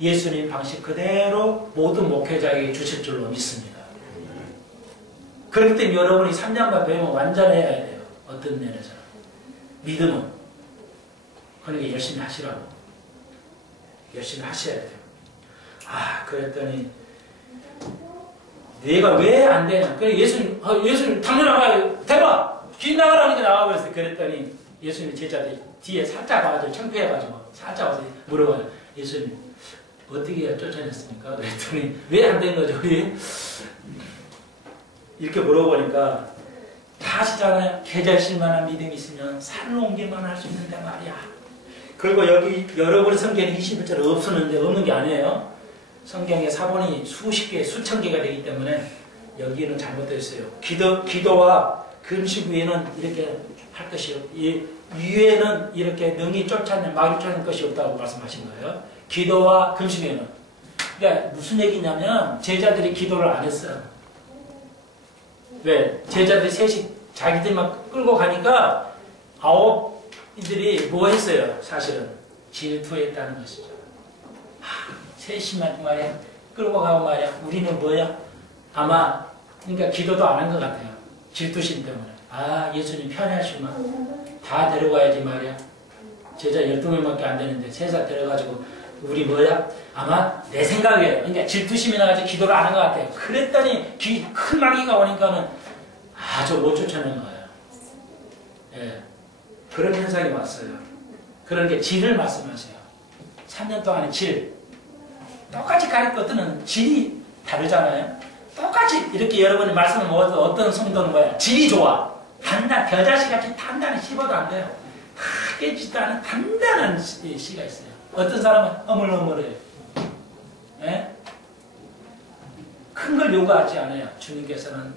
예수님 방식 그대로 모든 목회자에게 주실 줄로 믿습니다. 그렇기 때문에 여러분이 3년만 배우면 완전해야 돼요. 어떤 면에서는. 믿음은. 그러니까 열심히 하시라고. 열심히 하셔야 돼요. 그랬더니 내가 왜 안 되냐. 그래 예수님 당연하게 대박! 귀 나가라는 게 나와버렸어요. 그랬더니 예수님 제자들이 뒤에 살짝 와가지고 창피해가지고 살짝 와서 물어봐요. 예수님 어떻게 쫓아냈습니까? 그랬더니 왜 안 된 거죠? 이렇게 물어보니까 다 아시잖아요. 계절실만한 믿음이 있으면 산을 옮기만 할 수 있는데 말이야. 그리고 여기 여러분의 성경에 21절 없는 게 아니에요. 성경에 사본이 수십 개, 수천 개가 되기 때문에 여기는 잘못되어 있어요. 기도와 금식 위에는 이렇게 할 것이 없고 위에는 이렇게 능히 쫓아낸 막이 쫓아낸 것이 없다고 말씀하신 거예요. 기도와 금식 위에는. 그러니까 무슨 얘기냐면 제자들이 기도를 안 했어요. 왜? 제자들이 셋이 자기들만 끌고 가니까 9이들이 뭐 했어요? 사실은 질투했다는 것이죠. 셋이만 말이야 끌고 가고 말이야 우리는 뭐야? 아마 그러니까 기도도 안 한 것 같아요. 질투심 때문에. 예수님 편애하시면 다 데려가야지 말이야. 제자 12명밖에 안 되는데 셋을 데려가지고 우리 뭐야? 아마 내 생각에 그러니까 질투심이 나가지고 기도를 안 한 것 같아요. 그랬더니 큰 마귀가 오니까는 아주 못 쫓아낸 거예요. 예. 그런 현상이 왔어요. 그런 게 질을 말씀하세요. 3년 동안의 질. 똑같이 가르쳤더니 질이 다르잖아요. 똑같이 이렇게 여러분이 말씀을 먹어도 어떤 성도는 뭐야? 질이 좋아. 겨자씨같이 단단히 씹어도 안 돼요. 크게 짓도 않은 단단한 씨가 있어요. 어떤 사람은 어물어물해요. 예? 큰 걸 요구하지 않아요. 주님께서는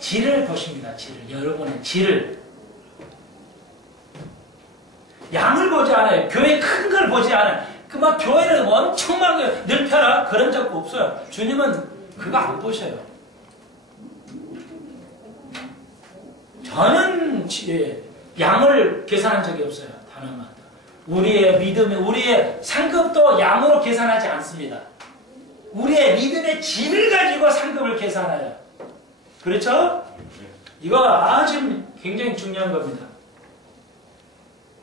질을 보십니다. 질을. 여러분의 질을. 양을 보지 않아요. 교회 큰 걸 보지 않아요. 막 교회를 엄청나게 넓혀라 그런 적도 없어요. 주님은 그거 안 보셔요. 저는 양을 계산한 적이 없어요. 단 한 번도. 우리의 믿음이 우리의 상급도 양으로 계산하지 않습니다. 우리의 믿음의 질을 가지고 상급을 계산해요. 그렇죠? 이거 아주 굉장히 중요한 겁니다.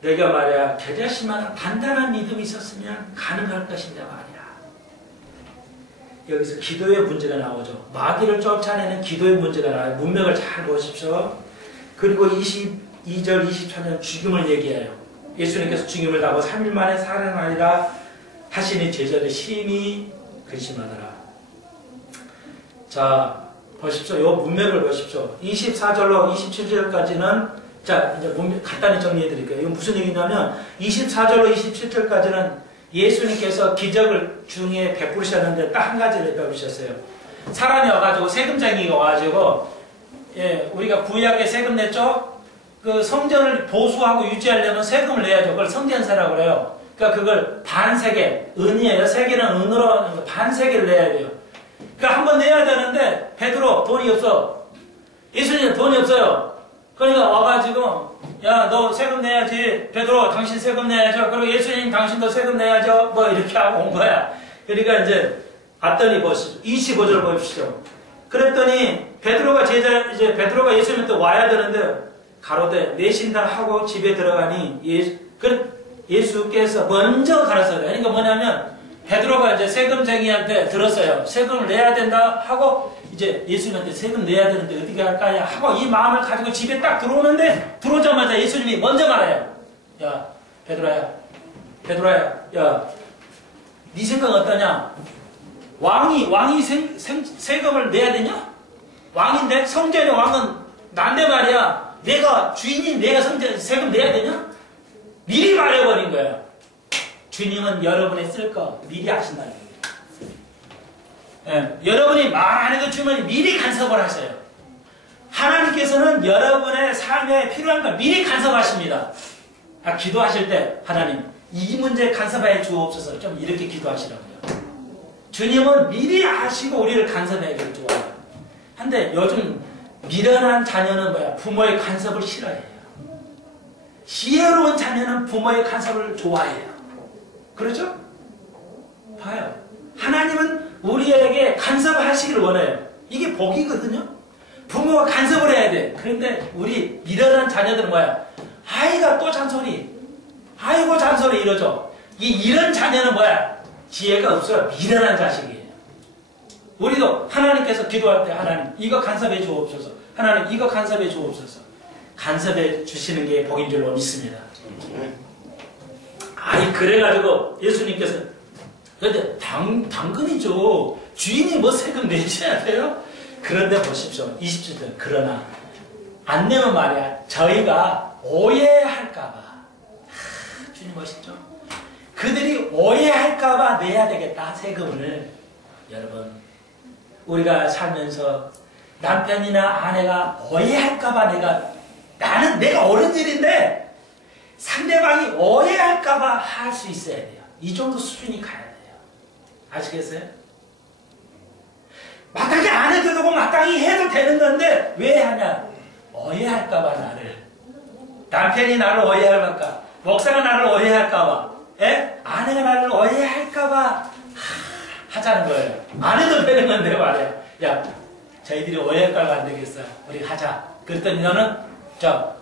내가 말이야 겨자씨만한 단단한 믿음이 있었으면 가능할 것인가 말이야. 여기서 기도의 문제가 나오죠. 마귀를 쫓아내는 기도의 문제가 나와요. 문맥을 잘 보십시오. 그리고 22절 24절 죽임을 얘기해요. 예수님께서 죽임을 당하고 3일 만에 살아나리라 하시니 제자들 심히 근심하더라. 자 보십시오. 이 문맥을 보십시오. 24절로 27절까지는 자 이제 문맥 간단히 정리해 드릴게요. 이건 무슨 얘기냐면 24절로 27절까지는 예수님께서 기적을 중에 베푸셨는데 딱 한 가지를 베푸셨어요. 사람이 와가지고 세금쟁이가 와가지고 예, 우리가 구약에 세금 냈죠? 그 성전을 보수하고 유지하려면 세금을 내야죠. 그걸 성전세라고 그래요. 그러니까 그걸 반세계, 은이에요. 세계는 은으로 반세계를 내야 돼요. 그러니까 한번 내야 되는데 베드로 돈이 없어. 예수님 돈이 없어요. 그러니까 와가지고 야 너 세금 내야지. 베드로 당신 세금 내야죠. 그리고 예수님 당신도 세금 내야죠. 뭐 이렇게 하고 온 거야. 그러니까 이제 봤더니 보시죠. 25절 보십시오. 그랬더니 베드로가 베드로가 예수님한테 와야 되는데 가로되 내신다 하고 집에 들어가니 예수께서 먼저 가르쳐요. 그러니까 뭐냐면 베드로가 이제 세금쟁이한테 들었어요. 세금을 내야 된다 하고 이제 예수님한테 세금 내야 되는데 어떻게 할까요? 하고 이 마음을 가지고 집에 딱 들어오는데 들어오자마자 예수님이 먼저 말해요. 야 베드로야 야 네 생각은 어떠냐? 왕이 세금을 내야 되냐? 왕인데 성전의 왕은 난데 말이야. 내가 주인인 내가 세금 내야 되냐? 미리 말해버린 거야. 주님은 여러분의 쓸 거 미리 아신다는 거예요. 예, 여러분이 말 안 해도 주님은 미리 간섭을 하세요. 하나님께서는 여러분의 삶에 필요한 걸 미리 간섭하십니다. 기도하실 때 하나님 이 문제 간섭해 주옵소서 좀 이렇게 기도하시라고요. 주님은 미리 아시고 우리를 간섭하기를 좋아해요. 근데 요즘 미련한 자녀는 뭐야? 부모의 간섭을 싫어해요. 지혜로운 자녀는 부모의 간섭을 좋아해요. 그렇죠? 봐요. 하나님은 우리에게 간섭하시기를 원해요. 이게 복이거든요. 부모가 간섭을 해야 돼. 그런데 우리 미련한 자녀들은 뭐야? 아이가 또 잔소리. 아이고 잔소리 이러죠. 이런 자녀는 뭐야? 지혜가 없어요. 미련한 자식이에요. 우리도 하나님께서 기도할 때 하나님 이거 간섭해 주옵소서. 하나님 이거 간섭해 주옵소서. 간섭해 주시는 게 복인 줄로 믿습니다. 그래가지고 예수님께서 근데 당근이죠. 주인이 뭐 세금 내셔야 돼요? 그런데 보십시오. 27절 그러나 안 내면 말이야 저희가 오해할까봐. 주님 멋있죠? 그들이 오해할까봐 내야 되겠다 세금을. 여러분 우리가 살면서 남편이나 아내가 오해할까봐 내가 옳은 일인데 상대방이 오해할까봐 할 수 있어야 돼요. 이 정도 수준이 가야 돼요. 아시겠어요? 마땅히 안 해도 되고 마땅히 해도 되는 건데 왜 하냐? 오해할까봐 나를. 남편이 나를 오해할까? 목사가 나를 오해할까봐. 아내가 나를 오해할까봐 하자는 거예요. 안 해도 되는 건데 말이야. 야, 저희들이 오해할까봐 안 되겠어. 우리 하자. 그랬더니 너는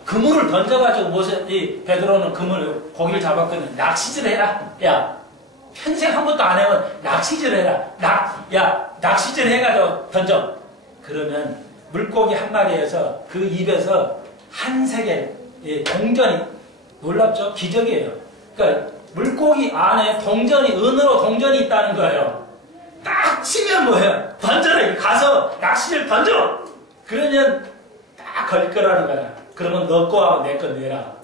그물을 던져가지고 이 베드로는 고기를 잡았거든. 낚시질 해라. 야, 평생 한 번도 안 해본 낚시질 해라. 낚시질 해가지고 던져. 그러면 물고기 한 마리에서 그 입에서 한 세계 동전이 놀랍죠? 기적이에요. 그러니까 물고기 안에 은으로 동전이 있다는 거예요. 딱 치면 뭐예요? 던져라. 가서 낚시를 던져. 그러면 딱 걸릴 거라는 거야. 그러면 너 거하고 내 거 내라.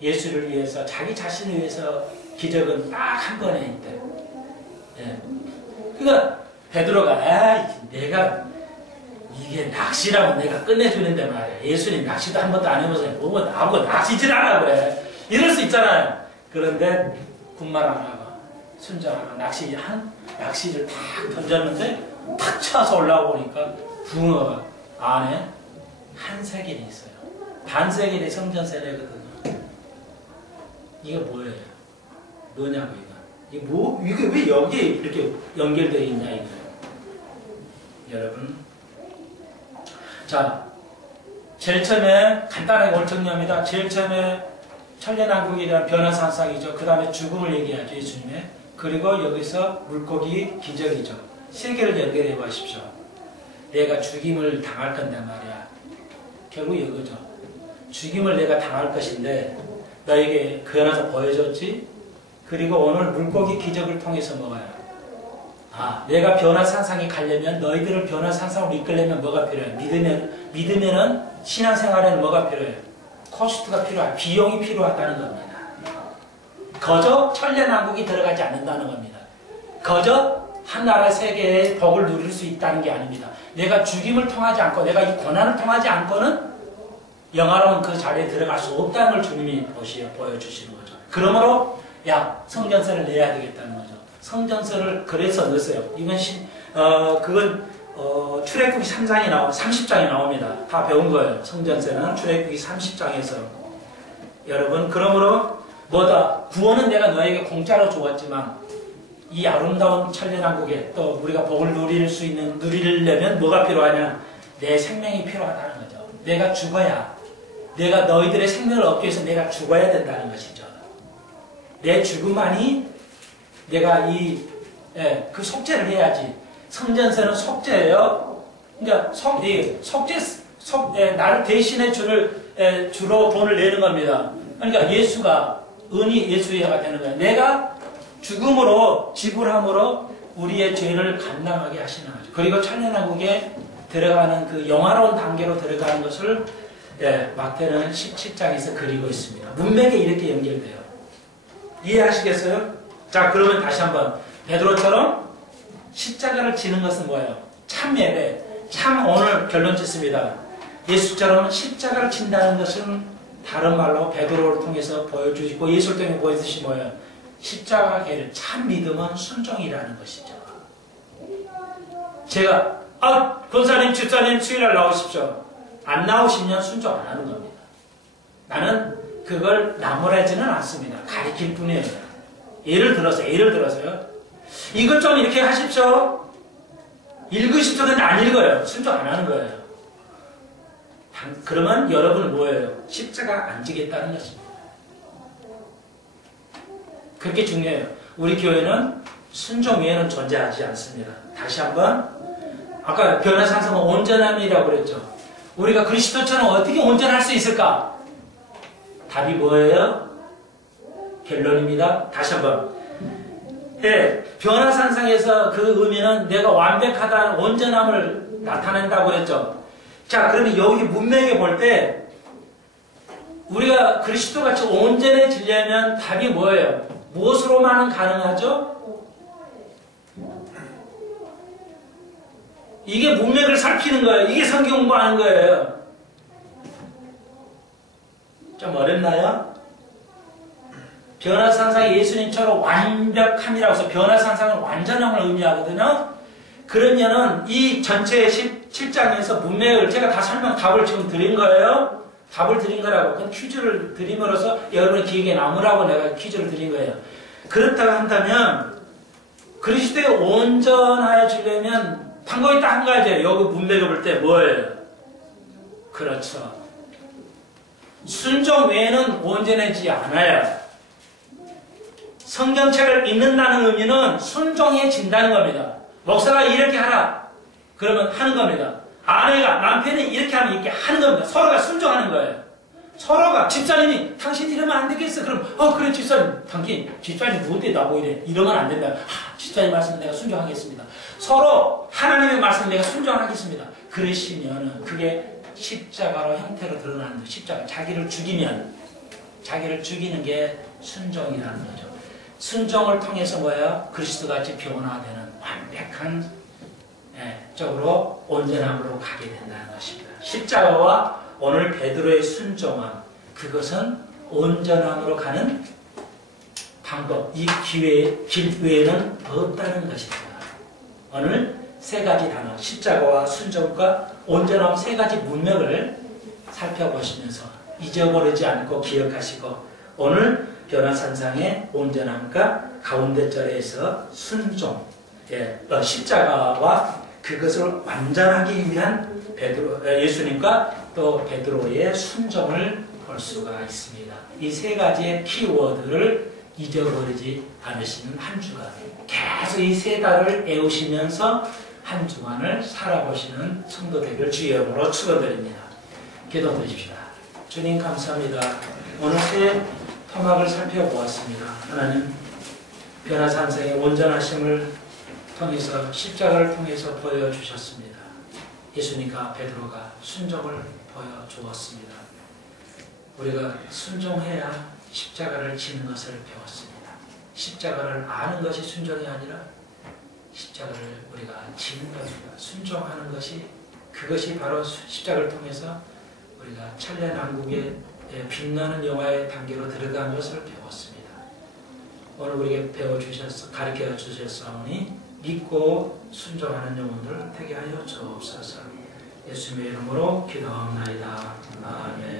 예수를 위해서 자기 자신을 위해서 기적은 딱 한 번에 있대. 예. 그러니까 베드로가 내가 이게 낚시라고 내가 끝내주는데 말이야. 예수님 낚시도 한 번도 안 해보세요. 뭐 나하고 낚시질 않아 그래. 이럴 수 있잖아요. 그런데 군말 안 하고 순정하고 낚시를 탁 던졌는데 탁 쳐서 올라오니까 붕어가 안에 한 세겔이 있어요. 반 세겔이 성전 세례거든요. 이게 뭐예요? 뭐냐고 이거. 이게 왜 여기에 이렇게 연결되어 있냐 이거예요. 여러분. 자, 제일 처음에 간단하게 오늘 정리합니다. 제일 처음에 천년왕국에 대한 변화산상이죠. 그 다음에 죽음을 얘기하죠. 예수님의. 그리고 여기서 물고기 기적이죠. 세 개를 연결해 보십시오. 내가 죽임을 당할 건단 말이야. 결국 이거죠. 죽임을 내가 당할 것인데 너에게 변화서 보여줬지. 그리고 오늘 물고기 기적을 통해서 뭐가요? 내가 변화산상에 가려면 너희들을 변화산상으로 이끌려면 뭐가 필요해? 믿으면은 신앙생활에는 뭐가 필요해? 코스트가 필요해. 비용이 필요하다는 겁니다. 거저 천년왕국이 들어가지 않는다는 겁니다. 거저 한 나라 세계의 복을 누릴 수 있다는 게 아닙니다. 내가 죽임을 통하지 않고 내가 이 고난을 통하지 않고는 영화로운 그 자리에 들어갈 수 없다는 걸 주님이 보여주시는 거죠. 그러므로 성전세를 내야 되겠다는 거죠. 성전세를 그래서 넣었어요. 이건 그건 출애굽기 30장에 나옵니다. 다 배운 거예요. 성전세는 출애굽기 30장에서. 여러분, 그러므로 구원은 내가 너에게 공짜로 주었지만 이 아름다운 천년왕국에 또 우리가 복을 누리려면 뭐가 필요하냐? 내 생명이 필요하다는 거죠. 내가 죽어야, 내가 너희들의 생명을 얻기 위해서 내가 죽어야 된다는 것이죠. 내 죽음만이 내가 그 속죄를 해야지. 성전세는 속죄예요. 그러니까 나를 대신해 주로 돈을 내는 겁니다. 그러니까 은이 예수가 되는 거예요. 내가 죽음으로 지불함으로 우리의 죄를 감당하게 하시는 거죠. 그리고 천년왕국에 들어가는 그 영화로운 단계로 들어가는 것을 마태는 17장에서 그리고 있습니다. 문맥에 이렇게 연결돼요. 이해하시겠어요? 자, 그러면 다시 한번 베드로처럼 십자가를 지는 것은 뭐예요? 참 예배, 참 오늘 결론 짓습니다. 예수처럼 십자가를 진다는 것은 다른 말로 베드로를 통해서 보여주시고 예수를 통해 보여주신 뭐예요? 십자가계를 참 믿음은 순종이라는 것이죠. 제가 권사님, 집사님 수요일날 나오십시오. 안 나오시면 순종 안 하는 겁니다. 나는 그걸 나무라지는 않습니다. 가리킬 뿐이에요. 예를 들어서요. 이것 좀 이렇게 하십시오. 읽으십시오. 근데 안 읽어요. 순종 안 하는 거예요. 그러면 여러분은 뭐예요? 십자가 안 지겠다는 것입니다. 그렇게 중요해요. 우리 교회는 순종 외에는 존재하지 않습니다. 다시 한번, 아까 변화산성은 온전함이라고 그랬죠. 우리가 그리스도처럼 어떻게 온전할 수 있을까? 답이 뭐예요? 결론입니다. 다시 한번. 변화산상에서 그 의미는 내가 완벽하다는 온전함을 나타낸다고 했죠. 자, 그러면 여기 문맥에 볼 때 우리가 그리스도같이 온전해지려면 답이 뭐예요? 무엇으로만은 가능하죠? 이게 문맥을 살피는 거예요. 이게 성경 공부하는 거예요. 좀 어렵나요? 변화산상이 예수님처럼 완벽함이라고 해서 변화산상은 완전함을 의미하거든요. 그러면은 이 전체 17장에서 문맥을 제가 다 답을 지금 드린 거예요. 답을 드린 거라고. 그건 퀴즈를 드림으로써 여러분의 기억에 남으라고 내가 퀴즈를 드린 거예요. 그렇다고 한다면 그리스도에 온전해지려면 방법이 딱 한 가지예요. 여기 문맥을 볼 때 뭐예요? 그렇죠. 순종 외에는 온전해지지 않아요. 성경책을 읽는다는 의미는 순종해진다는 겁니다. 목사가 이렇게 하라. 그러면 하는 겁니다. 아내가, 남편이 이렇게 하면 이렇게 하는 겁니다. 서로가 순종하는 거예요. 서로가, 집사님이 당신 이러면 안 되겠어. 그럼, 그래, 집사님. 집사님 누구한테 나보고 이래. 이러면 안 된다. 집사님 말씀 내가 순종하겠습니다. 서로 하나님의 말씀 내가 순종하겠습니다. 그러시면은 그게 십자가로 형태로 드러나는 거예요. 십자가. 자기를 죽이는 게 순종이라는 거죠. 순종을 통해서 뭐예요? 그리스도같이 변화되는 완벽한 쪽으로 온전함으로 가게 된다는 것입니다. 십자가와 오늘 베드로의 순종함, 그것은 온전함으로 가는 방법, 이 길 외에는 없다는 것입니다. 오늘 세 가지 단어, 십자가와 순종과 온전함 세 가지 문맥을 살펴보시면서 잊어버리지 않고 기억하시고 오늘 변화산상의 온전함과 가운데 절에서 순종, 십자가와 그것을 완전하기 위한 예수님과 또 베드로의 순종을 볼 수가 있습니다. 이 세 가지의 키워드를 잊어버리지 않으시는 한 주간, 계속 이 세 달을 애우시면서 한 주간을 살아보시는 성도 되기를 주의 이름으로 축원드립니다. 기도드립시다. 주님 감사합니다. 오늘 새 토막을 살펴보았습니다. 하나님, 변화산상의 온전하심을 통해서 십자가를 통해서 보여주셨습니다. 예수님과 베드로가 순종을 보여주었습니다. 우리가 순종해야 십자가를 지는 것을 배웠습니다. 십자가를 아는 것이 순종이 아니라 십자가를 우리가 지는 것입니다. 순종하는 것이, 그것이 바로 십자가를 통해서 우리가 천년왕국의 빛나는 영화의 단계로 들어간 것을 배웠습니다. 오늘 우리에게 가르쳐 주셨사오니 믿고 순종하는 영혼들 되게 하여 주옵소서. 예수님의 이름으로 기도합나이다. 아멘.